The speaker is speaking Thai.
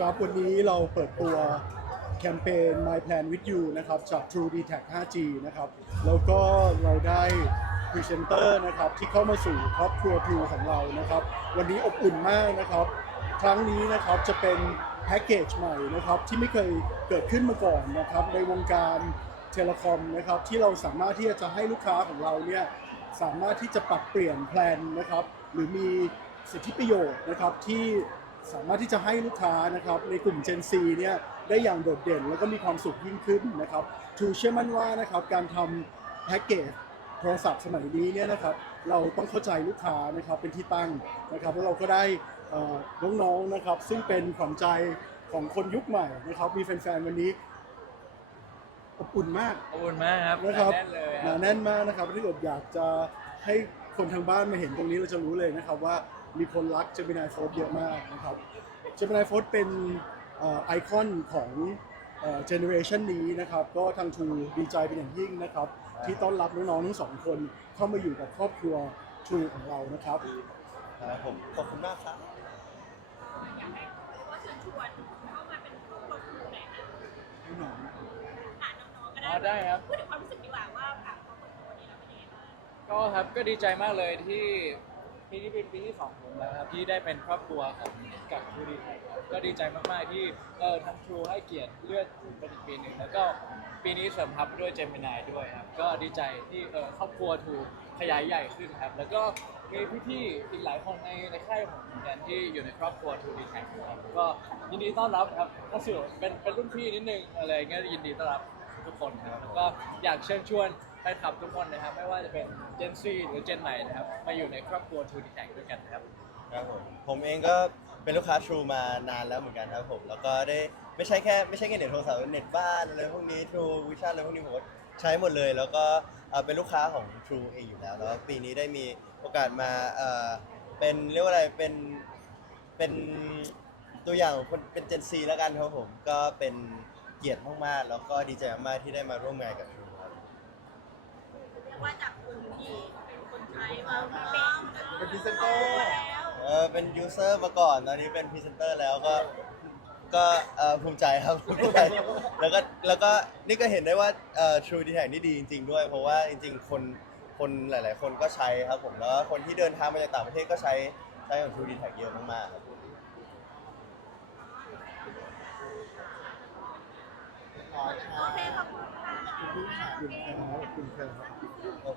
ครับวันนี้เราเปิดตัวแคมเปญ My Plan with You นะครับจาก True d t a c 5G นะครับแล้วก็เราได้พรีเซนเตอร์นะครับที่เข้ามาสู่ครอบครัว True ของเรานะครับ วันนี้อบอุ่นมากนะครับ ครั้งนี้นะครับจะเป็นแพ็กเกจใหม่นะครับที่ไม่เคยเกิดขึ้นมาก่อนนะครับในวงการเทเลคอมนะครับที่เราสามารถที่จะให้ลูกค้าของเราเนี่ยสามารถที่จะปรับเปลี่ยนแพลนนะครับหรือมีสิทธิประโยชน์นะครับที่ สามารถที่จะให้ลูกค้านะครับในกลุ่ม Gen Z เนี่ยได้อย่างโดดเด่น แล้วก็มีความสุขยิ่งขึ้นนะครับทูเชื่อมั่นว่านะครับการทำแพ็กเกจโทรศัพท์สมัยนี้เนี่ยนะครับเราต้องเข้าใจลูกค้านะครับเป็นที่ตั้งนะครับแล้วเราก็ได้เอ่อน้องๆนะครับซึ่งเป็นขวัญใจของคนยุคใหม่นะครับมีแฟนๆวันนี้อบอุ่นมากขอบคุณมากครับนะครับแน่นเลยหคนารับแน่นมากนะครับถ้าเกิดอยากจะให้คนทางบ้านมาเห็นตรงนี้เราจะรู้เลยนะครับว่า มีคนรัก Gemini Fold เยอะมากนะครับ Gemini Fold เป็นเอ่อไอคอนของเจเนอเรชันนี้นะครับ ก็ทาง True ดีใจเป็นอย่างยิ่งนะครับ ที่ต้อนรับน้องๆทั้งสองคนเข้ามาอยู่กับครอบครัว True ของเรานะครับครับผมขอบคุณมากครับอยากให้ว่าเชิญชวนเข้ามาเป็นครอบครัวครูหน่อยค่ะให้น้องอ่านน้องๆก็อ๋ได้อได้ครับพูดถึงความรู้สึกดีกว่าว่าอะครอบครัวครูวันนี้เราเป็นยังไงบ้างก็ครับก็ดีใจมากเลยที่ ปีนี้เป็นปีที่สองผมแล้วครับที่ได้เป็นครอบครัวของกับทูดีไทยครับก็ดีใจมากๆที่เออทางทรูให้เกียรติเลือกเป็นอีกปีหนึ่งแล้วก็ปีนี้เสริมทัพด้วยเจมินายด้วยครับก็ดีใจที่เออครอบครัวทูขยายใหญ่ขึ้นครับแล้วก็มีพี่ๆอีกหลายคนในในค่ายผมเหมือนกันที่อยู่ในครอบครัวทูดีแท็กครับก็ยินดีต้อนรับครับถ้าสื่อเป็นเป็นรุ่นพี่นิดนึงอะไรเงี้ยยินดีต้อนรับทุกคนครับแล้วก็อยากเชิญชวน นคลับทุกคนนะครับ ไม่ว่าจะเป็น Gen Z หรือ Gen ใหม่นะครับ มาอยู่ในครอบครัว True d e t a c ด้วยกันนะครับ ครับผมผมเองก็เป็นลูกค้า True มานานแล้วเหมือนกันครับผมแล้วก็ได้ไม่ใช่แค่ไม่ใช่แค่เน็ตโทรศัพท์เน็ตบ้านอะไรพวกนี้ True Vision อะไรพวกนี้ผมก็ใช้หมดเลย แล้วก็เอ่อเป็นลูกค้าของ True เองอยู่แล้ว แล้วปีนี้ได้มีโอกาสมาเอ่อเป็นเรียกว่าอะไรเป็นเป็นตัวอย่างของคนเป็น Gen Z แล้วกันครับผมก็เป็นเกียรติมากๆแล้วก็ดีใจมากๆที่ได้มาร่วมงานกับ True ครับเรียก ว่าจากคนที่เป็นคนใช้มาเป็นเป็นพรีเซนเตอร์ แล้วเออเป็นยูเซอร์มาก่อนตอนนี้เป็นพรีเซนเตอร์แล้วก็ ก็เอ่อภูมิใจครับภูมิใจแล้วก็แล้วก็นี่ก็เห็นได้ว่าเอ่อ True d e t a c นี่ดีจริง ๆ ด้วย เพราะว่าจริง ๆ คนคนหลาย ๆ คนก็ใช้ครับผมแล้วก็คนที่เดินทางมาจากต่างประเทศก็ใช้ใช้ของ True d e t a c เยอะมากๆครับ โอเคุณค่ะคุณครับขอบคุณครับ